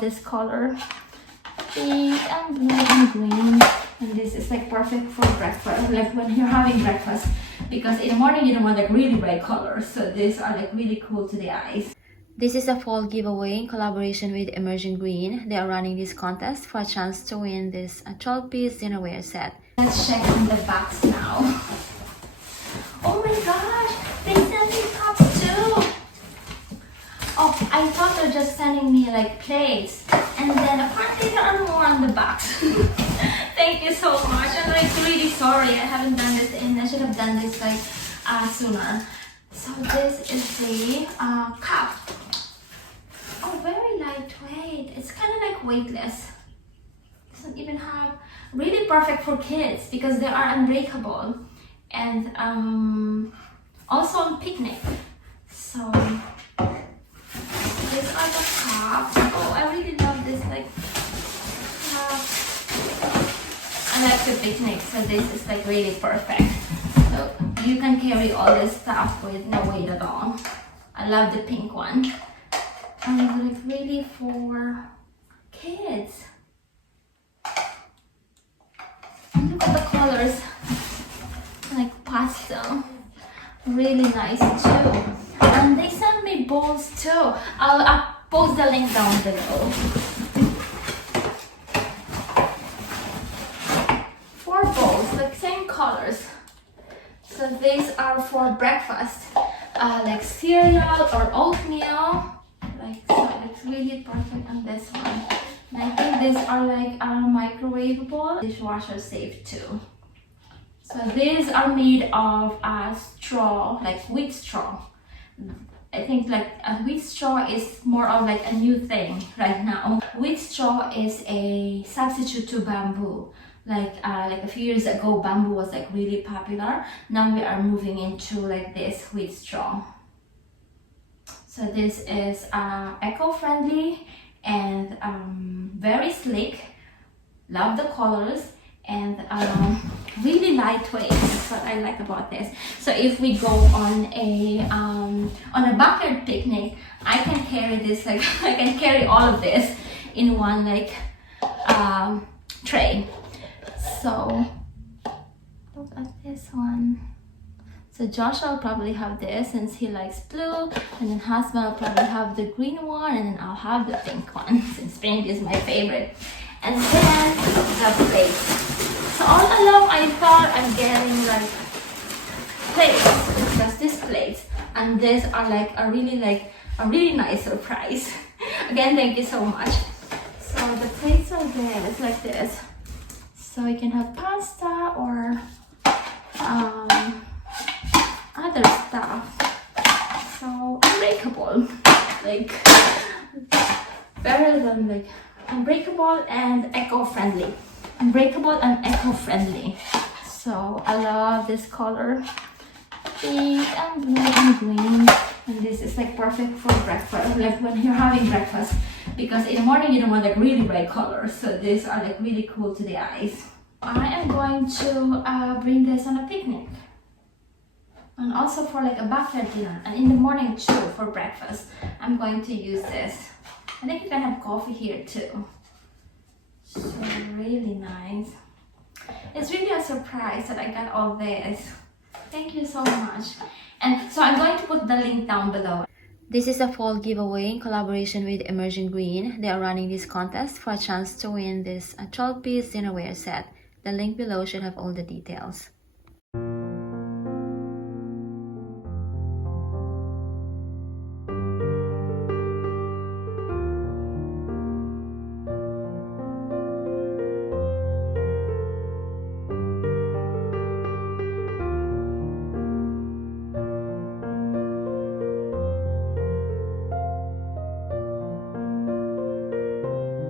love this color. Pink and blue and green. And this is like perfect for breakfast, like when you're having breakfast. Because in the morning you don't want like really bright colors. So these are like really cool to the eyes. This is a fall giveaway in collaboration with Emerging Green. They are running this contest for a chance to win this 12-piece dinnerware set. Let's check on the box now. Oh my gosh, they sent me cups too. Oh, I thought they were just sending me like plates, and then apparently there are more on the box. Thank you so much. I'm like really sorry I haven't done this I should have done this like sooner. So this is the cup. Oh, very lightweight. It's kind of like weightless. Doesn't even have, really perfect for kids because they are unbreakable, and also on picnic. So these are the cups. Oh, I really love this like cup. I like the picnic, so this is like really perfect. So you can carry all this stuff with no weight at all. I love the pink one. And it's really for kids. And look at the colors, like pastel. Really nice too. And they sent me bowls too. I'll post the link down below. 4 bowls, like same colors. So these are for breakfast, like cereal or oatmeal. Like, so it's really perfect on this one. And I think these are like microwavable, dishwasher safe too. So these are made of straw, like wheat straw. I think like wheat straw is more of like a new thing right now. Wheat straw is a substitute to bamboo. Like a few years ago, bamboo was like really popular. Now we are moving into like this wheat straw. So this is eco-friendly and very slick. Love the colors and really lightweight. That's what I like about this. So if we go on a backyard picnic, I can carry this, like I can carry all of this in one like tray. So look at this one. So Joshua will probably have this since he likes blue, and then husband will probably have the green one, and then I'll have the pink one since pink is my favorite. And then the plates. So all along I thought I'm getting like plates, just these plates, and these are like a really nice surprise. Again, thank you so much. So the plates are there. It's like this. So you can have pasta or other stuff. So unbreakable, like better than like unbreakable and eco-friendly. Unbreakable and eco-friendly. So I love this color, pink and blue and green. And this is like perfect for breakfast, like when you're having breakfast. Because in the morning you don't want like really bright colors. So these are like really cool to the eyes. I am going to bring this on a picnic. And also for like a backyard dinner, and in the morning too for breakfast, I'm going to use this. I think you can have coffee here too. So really nice. It's really a surprise that I got all this. Thank you so much. And so I'm going to put the link down below. This is a fall giveaway in collaboration with Emerging Green. They are running this contest for a chance to win this 12-piece dinnerware set. The link below should have all the details.